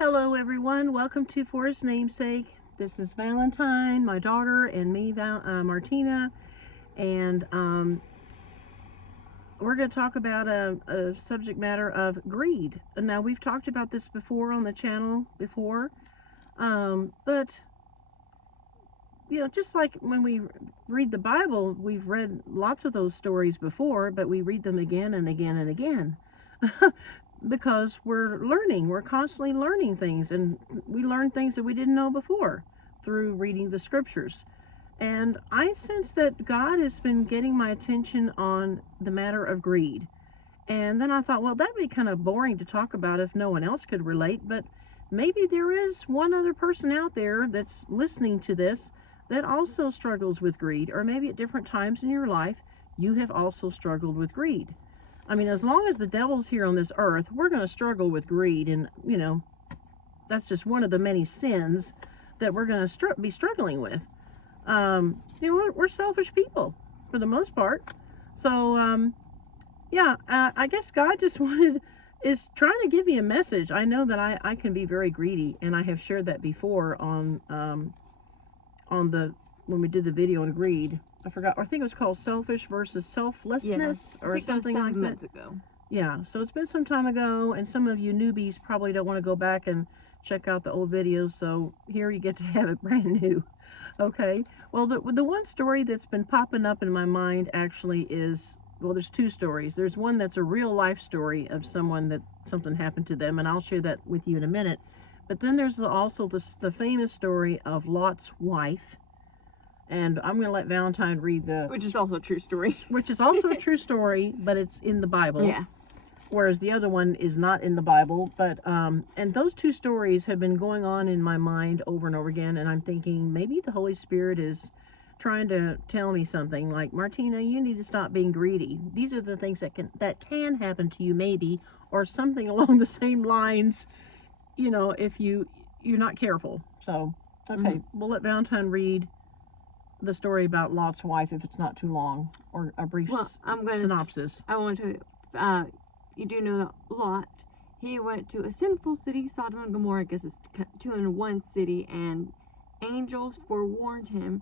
Hello everyone, welcome to For His Namesake. This is Valentine, my daughter, and me, Martina, and we're going to talk about a subject matter of greed. Now, we've talked about this before on the channel before, but just like when we read the Bible, we've read lots of those stories before, but we read them again and again and again. Because we're constantly learning things, and we learn things that we didn't know before through reading the scriptures. And I sense that God has been getting my attention on the matter of greed. And then I thought, well, that'd be kind of boring to talk about if no one else could relate, but maybe there is one other person out there that's listening to this that also struggles with greed, or maybe at different times in your life you have also struggled with greed. I mean, as long as the devil's here on this earth, we're going to struggle with greed. And, that's just one of the many sins that we're going to be struggling with. We're selfish people for the most part. So, I guess God just is trying to give me a message. I know that I can be very greedy, and I have shared that before when we did the video on greed. I forgot. I think it was called Selfish versus Selflessness, or something like that. Months ago. Yeah, so it's been some time ago, and some of you newbies probably don't want to go back and check out the old videos, so here you get to have it brand new. Okay, well, the one story that's been popping up in my mind actually is, well, there's two stories. There's one that's a real life story of someone that something happened to them, and I'll share that with you in a minute. But then there's also the famous story of Lot's wife. And I'm going to let Valentine read which is also a true story. Which is also a true story, but it's in the Bible. Yeah. Whereas the other one is not in the Bible. But, and those two stories have been going on in my mind over and over again. And I'm thinking maybe the Holy Spirit is trying to tell me something like, Martina, you need to stop being greedy. These are the things that can happen to you maybe, or something along the same lines, if you're not careful. So, okay, we'll let Valentine read the story about Lot's wife, if it's not too long, or a brief synopsis. I want to, you do know that Lot, he went to a sinful city, Sodom and Gomorrah, I guess it's two in one city, and angels forewarned him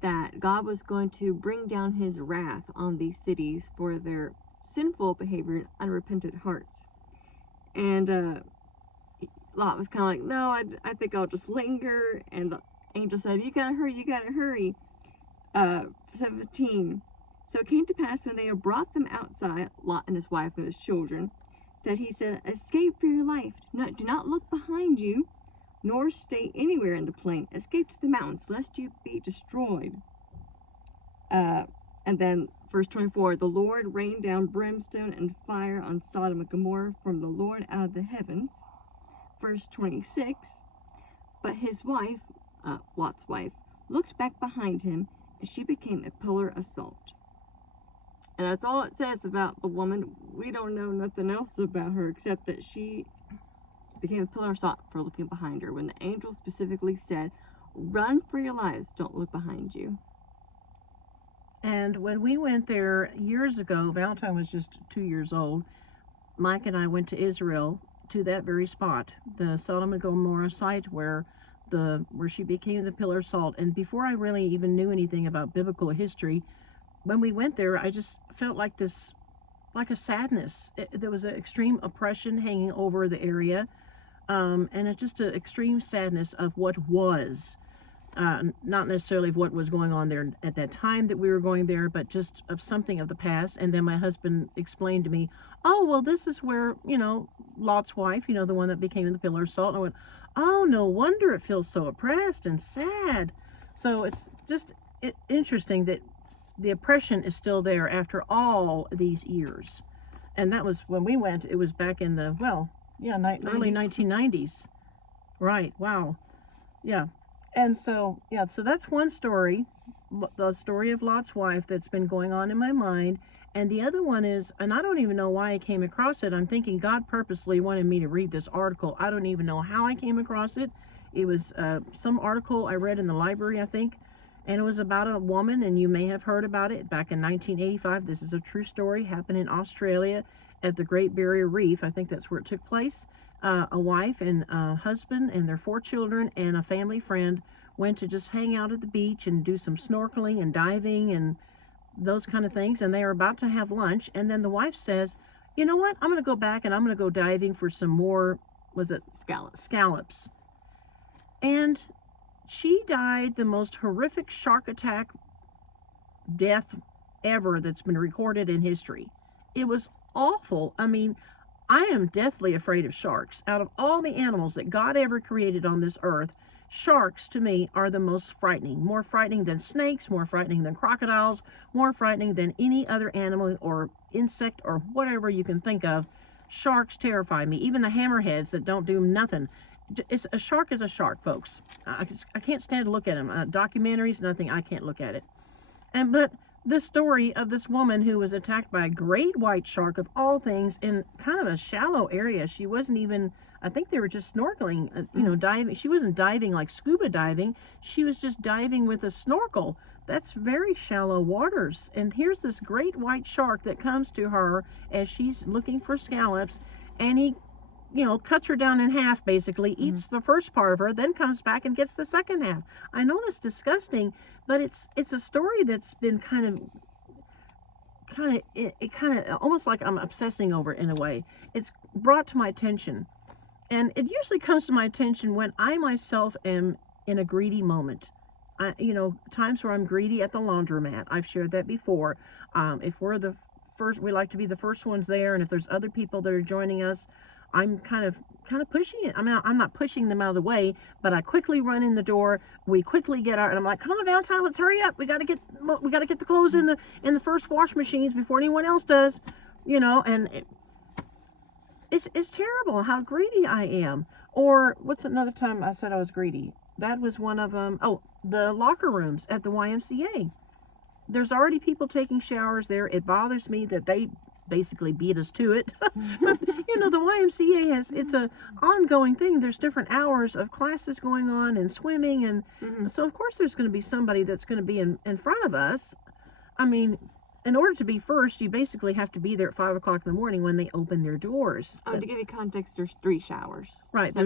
that God was going to bring down his wrath on these cities for their sinful behavior and unrepentant hearts. And Lot was kind of like, no, I think I'll just linger. And the angel said, you gotta hurry. 17. So it came to pass when they had brought them outside, Lot and his wife and his children, that he said, escape for your life. Do not look behind you, nor stay anywhere in the plain. Escape to the mountains, lest you be destroyed. And then verse 24, the Lord rained down brimstone and fire on Sodom and Gomorrah from the Lord out of the heavens. Verse 26, but his wife, Lot's wife, looked back behind him, and she became a pillar of salt. And that's all it says about the woman. We don't know nothing else about her except that she became a pillar of salt for looking behind her, when the angel specifically said, run for your lives, don't look behind you. And when we went there years ago, Valentine was just 2 years old, Mike and I went to Israel, to that very spot, the Sodom and Gomorrah site where she became the pillar of salt. And before I really even knew anything about biblical history, when we went there, I just felt like a sadness. There was an extreme oppression hanging over the area, and it's just an extreme sadness of what was, not necessarily of what was going on there at that time that we were going there, but just of something of the past. And then my husband explained to me, oh, well, this is where, Lot's wife, the one that became the pillar of salt. And I went, oh, no wonder it feels so oppressed and sad. So it's just interesting that the oppression is still there after all these years. And that was when we went. It was back in the, early 1990s. Right. Wow. Yeah. And so that's one story, the story of Lot's wife, that's been going on in my mind. And the other one is, and I don't even know why I came across it. I'm thinking God purposely wanted me to read this article. I don't even know how I came across it. It was some article I read in the library, I think. And it was about a woman, and you may have heard about it, back in 1985. This is a true story, happened in Australia at the Great Barrier Reef. I think that's where it took place. A wife and a husband and their 4 children and a family friend went to just hang out at the beach and do some snorkeling and diving and those kind of things. And they are about to have lunch. And then the wife says, you know what? I'm going to go back and I'm going to go diving for some more, was it Scallops. scallops. And she died the most horrific shark attack death ever that's been recorded in history. It was awful. I mean, I am deathly afraid of sharks. Out of all the animals that God ever created on this earth, sharks to me are the most frightening. More frightening than snakes, more frightening than crocodiles, more frightening than any other animal or insect or whatever you can think of. Sharks terrify me. Even the hammerheads that don't do nothing. A shark is a shark, folks. I can't stand to look at them. Documentaries, nothing. I can't look at it. But this story of this woman who was attacked by a great white shark of all things in kind of a shallow area. She wasn't even, I think they were just snorkeling, diving. She wasn't diving like scuba diving. She was just diving with a snorkel. That's very shallow waters. And here's this great white shark that comes to her as she's looking for scallops, and he cuts her down in half, basically, eats the first part of her, then comes back and gets the second half. I know that's disgusting, but it's a story that's been kind of almost like I'm obsessing over it in a way. It's brought to my attention, and it usually comes to my attention when I myself am in a greedy moment. Times where I'm greedy at the laundromat. I've shared that before. If we're the first, we like to be the first ones there, and if there's other people that are joining us, I'm kind of pushing it. I mean, I'm not pushing them out of the way, but I quickly run in the door. We quickly get out, and I'm like, "Come on, Valentine, let's hurry up. We got to get the clothes in the first wash machines before anyone else does." And it's terrible how greedy I am. Or what's another time I said I was greedy? That was one of them. Oh, the locker rooms at the YMCA. There's already people taking showers there. It bothers me that they basically beat us to it. But the YMCA it's a ongoing thing. There's different hours of classes going on and swimming, and so of course there's going to be somebody that's going to be in front of us. I mean, in order to be first, you basically have to be there at 5 o'clock in the morning when they open their doors. To give you context, there's 3 showers. Right. So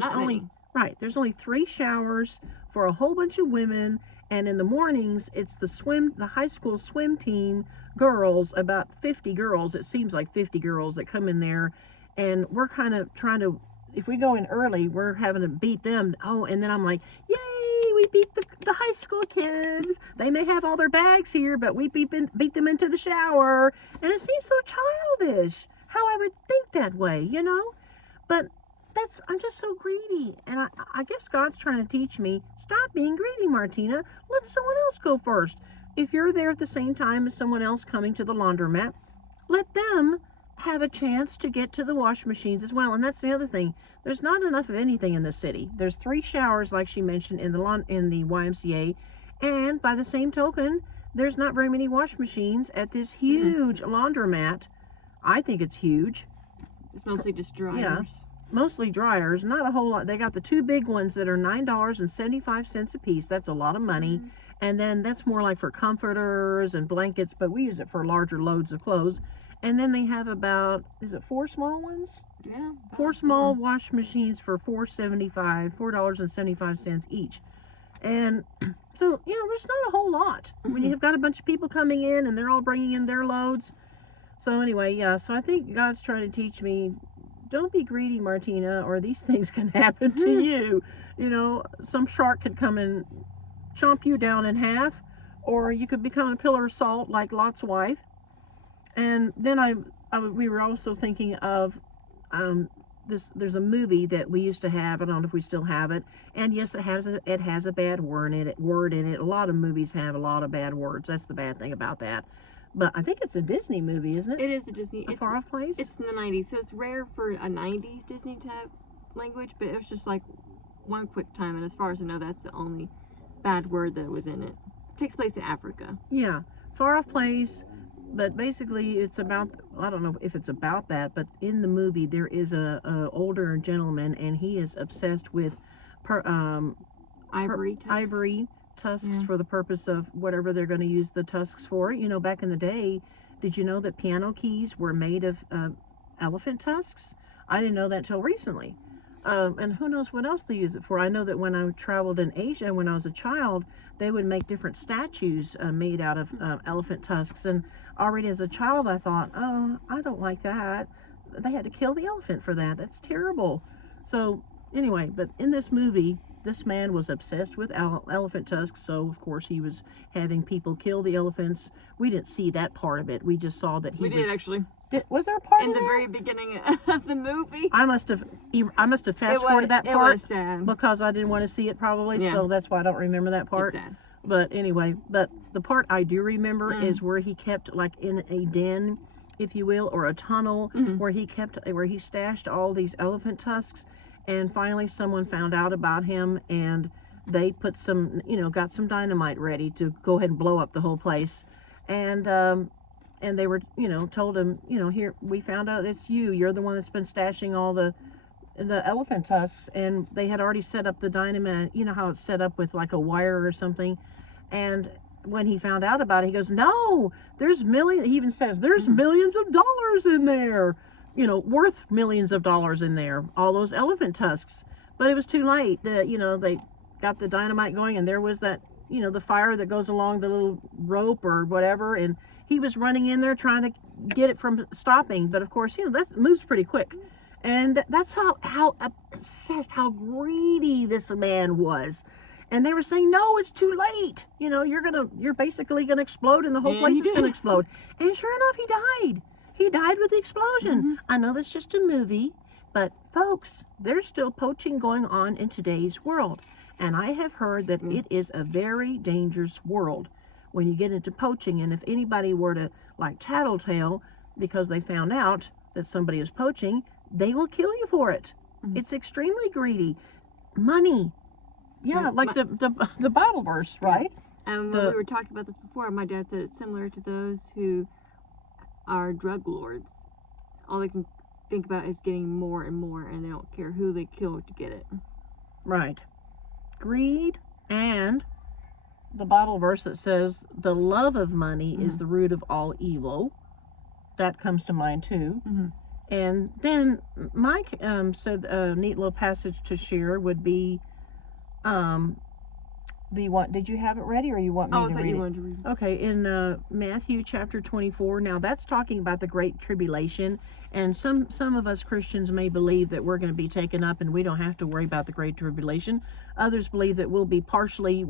There's only 3 showers for a whole bunch of women, and in the mornings it's the high school swim team girls, about 50 girls. It seems like 50 girls that come in there, and we're kind of trying to, if we go in early, we're having to beat them. Oh, and then I'm like, yay, we beat the high school kids. They may have all their bags here, but we beat them into the shower. And it seems so childish how I would think that way, but I'm just so greedy. And I guess God's trying to teach me, stop being greedy, Martina. Let someone else go first. If you're there at the same time as someone else coming to the laundromat, let them have a chance to get to the wash machines as well. And that's the other thing. There's not enough of anything in the city. There's 3 showers, like she mentioned, in the YMCA. And by the same token, there's not very many wash machines at this huge laundromat. I think it's huge. It's mostly just dryers. Yeah. Mostly dryers, not a whole lot. They got the 2 big ones that are $9.75 a piece. That's a lot of money. And then that's more like for comforters and blankets, but we use it for larger loads of clothes. And then they have about, is it 4 small ones? Yeah. 4 small wash machines for $4.75 each. And so, there's not a whole lot when you have got a bunch of people coming in and they're all bringing in their loads. So anyway, yeah, so I think God's trying to teach me, don't be greedy, Martina, or these things can happen to you. Some shark could come and chomp you down in half, or you could become a pillar of salt like Lot's wife. And then we were also thinking of there's a movie that we used to have. I don't know if we still have it. And yes, it has a bad word in it. A lot of movies have a lot of bad words. That's the bad thing about that. But I think it's a Disney movie, isn't it? It is a Disney. A Far Off Place? It's in the 90s, so it's rare for a 90s Disney to have language, but it was just like one quick time, and as far as I know, that's the only bad word that was in it. It takes place in Africa. Yeah, Far Off Place, but basically it's about, I don't know if it's about that, but in the movie there is a older gentleman, and he is obsessed with ivory tusks for the purpose of whatever they're going to use the tusks for. Back in the day, did you know that piano keys were made of elephant tusks? I didn't know that till recently. And who knows what else they use it for. I know that when I traveled in Asia, when I was a child, they would make different statues made out of elephant tusks. And already as a child, I thought, oh, I don't like that. They had to kill the elephant for that. That's terrible. So anyway, but in this movie, this man was obsessed with elephant tusks. So of course he was having people kill the elephants. We didn't see that part of it. We just saw that he We was. did actually. Was there a part In of the that? very beginning of the movie. I must have fast forwarded that part It was sad. because I didn't want to see it probably, Yeah. so that's why I don't remember that part. It's sad. But anyway, but the part I do remember is where he kept like in a den, if you will, or a tunnel where he stashed all these elephant tusks, and finally someone found out about him and they put some, got some dynamite ready to go ahead and blow up the whole place. And they were, told him, here, we found out it's you. You're the one that's been stashing all the elephant tusks. And they had already set up the dynamite. You know how it's set up with like a wire or something. And when he found out about it, he goes, no, there's millions. He even says, there's millions of dollars in there, worth millions of dollars in there, all those elephant tusks. But it was too late. They got the dynamite going, and there was that, the fire that goes along the little rope or whatever. And he was running in there trying to get it from stopping. But of course, that moves pretty quick. And that's how obsessed, how greedy this man was. And they were saying, no, it's too late. You're basically gonna explode, and the whole place is gonna explode. And sure enough, he died. He died with the explosion. I know that's just a movie, but folks, there's still poaching going on in today's world. And I have heard that it is a very dangerous world when you get into poaching. And if anybody were to like tattletale because they found out that somebody is poaching, they will kill you for it. It's extremely greedy. Money. Yeah, like the Bible verse, right? And when we were talking about this before, my dad said it's similar to those who are drug lords. All they can think about is getting more and more, and they don't care who they kill to get it. Right. Greed, and the Bible verse that says the love of money is the root of all evil. That comes to mind too. And then Mike said a neat little passage to share would be did you have it ready, or you want me to read it? I thought you wanted to read it. Okay, in Matthew chapter 24. Now that's talking about the Great Tribulation, and some of us Christians may believe that we're going to be taken up and we don't have to worry about the Great Tribulation. Others believe that we'll be partially,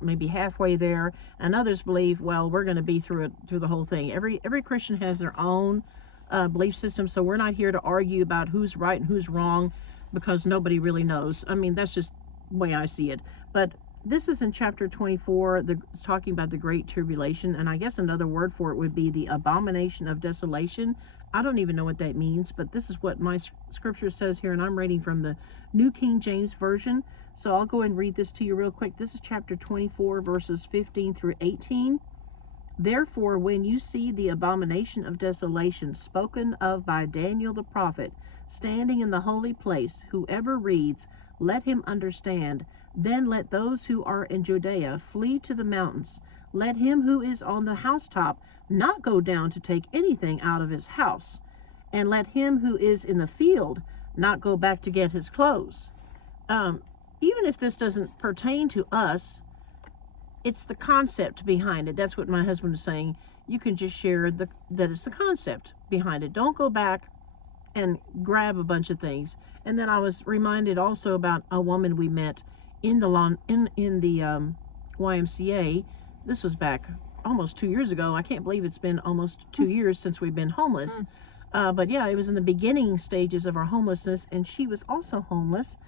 maybe halfway there, and others believe, well, we're going to be through the whole thing. Every Christian has their own belief system, so we're not here to argue about who's right and who's wrong, because nobody really knows. I mean, that's just the way I see it. But this is in chapter 24. It's talking about the Great Tribulation, and I guess another word for it would be the abomination of desolation. I don't even know what that means, but this is what my scripture says here, and I'm reading from the New King James Version. So I'll go ahead and read this to you real quick. This is chapter 24, verses 15 through 18. Therefore, when you see the abomination of desolation spoken of by Daniel the prophet standing in the holy place, whoever reads, let him understand. Then let those who are in Judea flee to the mountains. Let him who is on the housetop not go down to take anything out of his house. And let him who is in the field not go back to get his clothes. Even if this doesn't pertain to us, it's the concept behind it. That's what my husband was saying. You can just share that it's the concept behind it. Don't go back and grab a bunch of things. And then I was reminded also about a woman we met in the YMCA. This was back almost 2 years ago. I can't believe it's been almost 2 years since we've been homeless. But yeah, it was in the beginning stages of our homelessness, and she was also homeless.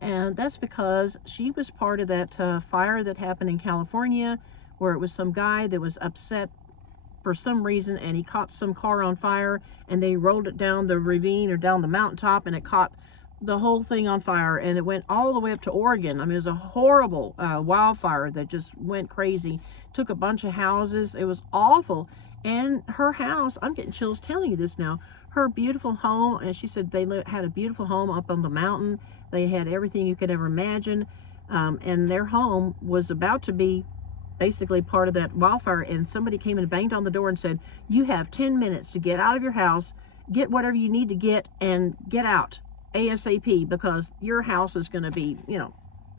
And that's because she was part of that fire that happened in California, where it was some guy that was upset for some reason, and he caught some car on fire, and they rolled it down the ravine or down the mountaintop, and it caught the whole thing on fire, and it went all the way up to Oregon. I mean, it was a horrible wildfire that just went crazy. Took a bunch of houses. It was awful. And her house, I'm getting chills telling you this now, her beautiful home, and she said they had a beautiful home up on the mountain. They had everything you could ever imagine. And their home was about to be basically part of that wildfire, and somebody came and banged on the door and said, you have 10 minutes to get out of your house, get whatever you need to get, and get out. ASAP, because your house is going to be,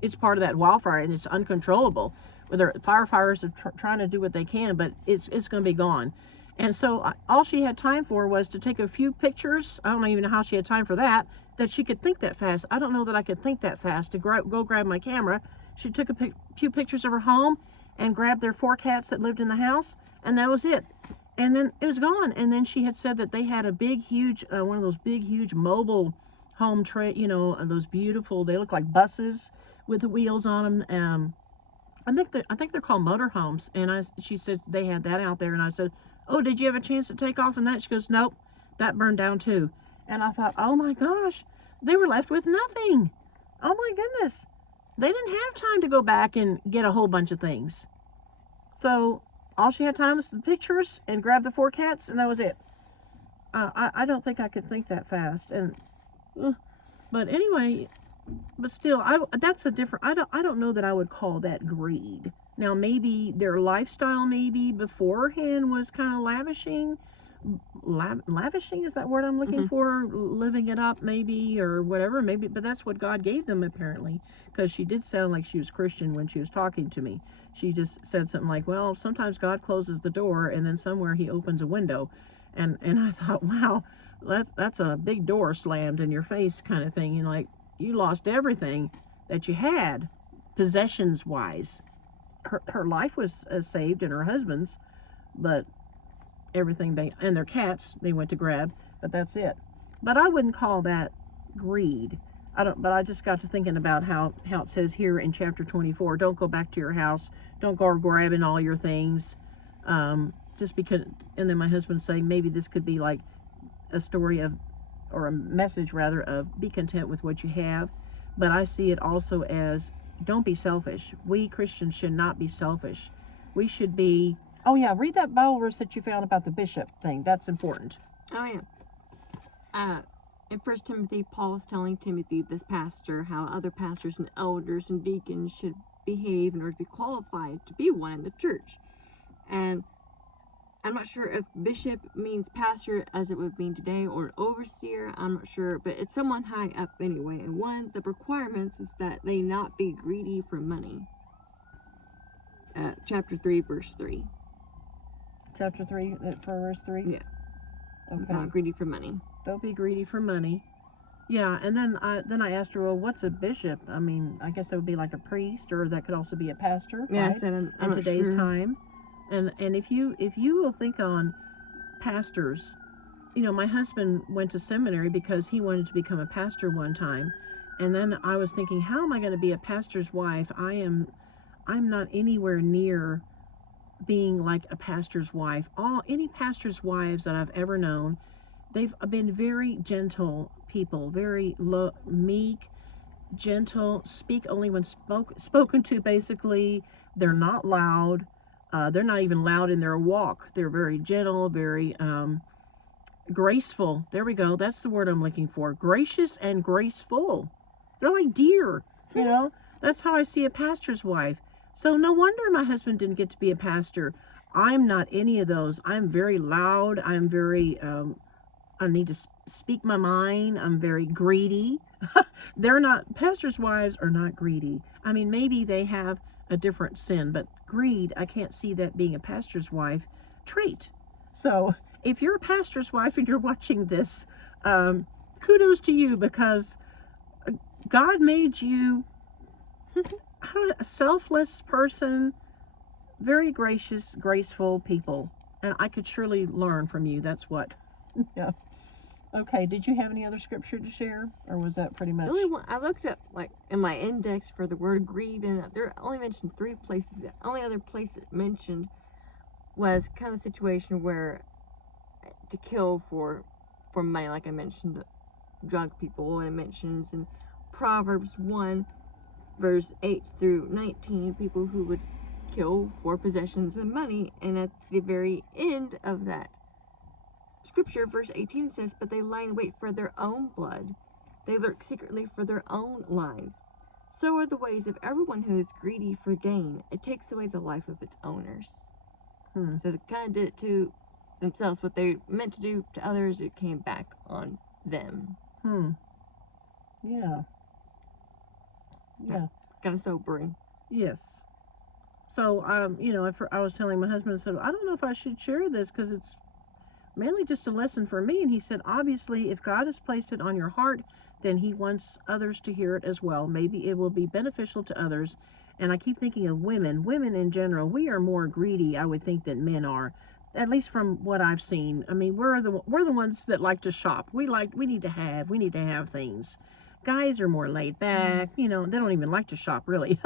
it's part of that wildfire and it's uncontrollable. Whether firefighters are trying to do what they can, but it's going to be gone. And so all she had time for was to take a few pictures. I don't even know how she had time for that, that she could think that fast. I don't know that I could think that fast to go grab my camera. She took a few pictures of her home and grabbed their 4 cats that lived in the house, and that was it. And then it was gone. And then she had said that they had a big, huge, one of those big, huge mobile home those beautiful, they look like buses with the wheels on them. I think they're called motor homes. And she said they had that out there, and I said, "Oh, did you have a chance to take off in that?" She goes, "Nope, that burned down too." And I thought, oh my gosh, they were left with nothing. Oh my goodness, they didn't have time to go back and get a whole bunch of things. So all she had time was the pictures and grab the 4 cats, and that was it. I don't think I could think that fast. And but anyway, but still, that's a different. I don't know that I would call that greed. Now maybe their lifestyle maybe beforehand was kind of lavishing. Lavishing is that word I'm looking for? Living it up maybe, or whatever, maybe. But that's what God gave them apparently, because she did sound like she was Christian when she was talking to me. She just said something like, "Well, sometimes God closes the door and then somewhere he opens a window." And I thought, wow, that's a big door slammed in your face kind of thing. Like, you lost everything that you had, possessions wise. Her life was saved, and her husband's, but everything and their cats they went to grab, but that's it. But I wouldn't call that greed. I don't. But I just got to thinking about how it says here in chapter 24, don't go back to your house, don't go grabbing all your things, just because. And then my husband saying maybe this could be like a story of, or a message rather, of be content with what you have. But I see it also as, don't be selfish. We Christians should not be selfish. We should be, oh yeah, read that Bible verse that you found about the bishop thing. That's important. Oh yeah. In 1 Timothy, Paul is telling Timothy, this pastor, how other pastors and elders and deacons should behave in order to be qualified to be one in the church. And I'm not sure if bishop means pastor as it would mean today, or overseer. I'm not sure, but it's someone high up anyway. And one of the requirements is that they not be greedy for money. Chapter 3, verse 3. Chapter 3, for verse 3? Yeah. Okay. Not greedy for money. Don't be greedy for money. Yeah, and then I asked her, well, what's a bishop? I mean, I guess that would be like a priest, or that could also be a pastor, Yeah, right? I said I'm in not today's sure. time. And if you will think on pastors, my husband went to seminary because he wanted to become a pastor one time. And then I was thinking, how am I going to be a pastor's wife? I'm not anywhere near being like a pastor's wife. Any pastor's wives that I've ever known, they've been very gentle people, very meek, gentle, speak only when spoken to, basically. They're not loud. They're not even loud in their walk. They're very gentle, very graceful. There we go. That's the word I'm looking for. Gracious and graceful. They're like deer, That's how I see a pastor's wife. So no wonder my husband didn't get to be a pastor. I'm not any of those. I'm very loud. I'm very, I need to speak my mind. I'm very greedy. Pastors' wives are not greedy. I mean, maybe they have a different sin, but greed, I can't see that being a pastor's wife trait. So if you're a pastor's wife and you're watching this, kudos to you, because God made you a selfless person, very gracious, graceful people. And I could surely learn from you. That's what. Yeah. Okay, did you have any other scripture to share, or was that pretty much? The only one I looked up, like in my index for the word greed, and there only mentioned 3 places. The only other place it mentioned was kind of a situation where to kill for money, like I mentioned, drug people, and it mentions in Proverbs 1, verse 8 through 19, people who would kill for possessions and money. And at the very end of that scripture, verse 18 says, but they lie in wait for their own blood. They lurk secretly for their own lives. So are the ways of everyone who is greedy for gain. It takes away the life of its owners. So they kind of did it to themselves. What they meant to do to others, it came back on them. Yeah. Yeah. Kind of sobering. Yes. So, I was telling my husband, I said, I don't know if I should share this because it's mainly just a lesson for me. And he said, obviously, if God has placed it on your heart, then he wants others to hear it as well. Maybe it will be beneficial to others. And I keep thinking of women. Women in general, we are more greedy, I would think, than men are. At least from what I've seen. I mean, we're the ones that like to shop. We need to have things. Guys are more laid back. They don't even like to shop really.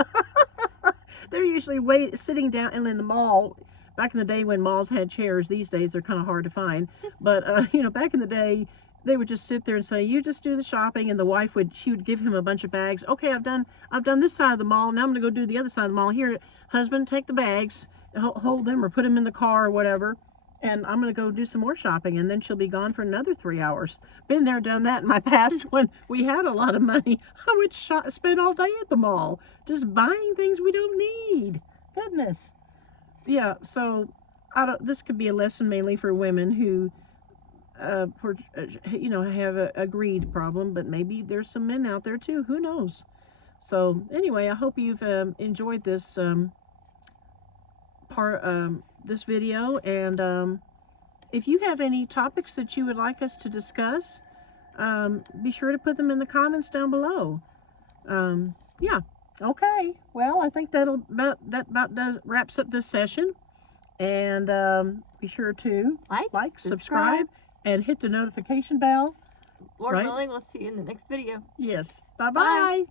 They're usually sitting down and in the mall. Back in the day when malls had chairs, these days they're kind of hard to find. But back in the day, they would just sit there and say, "You just do the shopping," and the wife would give him a bunch of bags. Okay, I've done this side of the mall. Now I'm gonna go do the other side of the mall. Here, husband, take the bags, hold them or put them in the car or whatever. And I'm going to go do some more shopping, and then she'll be gone for another 3 hours. Been there, done that in my past when we had a lot of money. I would spend all day at the mall just buying things we don't need. Goodness. Yeah, so this could be a lesson mainly for women who, have a greed problem, but maybe there's some men out there too. Who knows? So anyway, I hope you've enjoyed this video, and if you have any topics that you would like us to discuss, be sure to put them in the comments down below. Yeah. Okay. Well, I think that about wraps up this session. And be sure to Like, subscribe, and hit the notification bell. Lord right? willing, we'll see you in the next video. Yes. Bye-bye. Bye.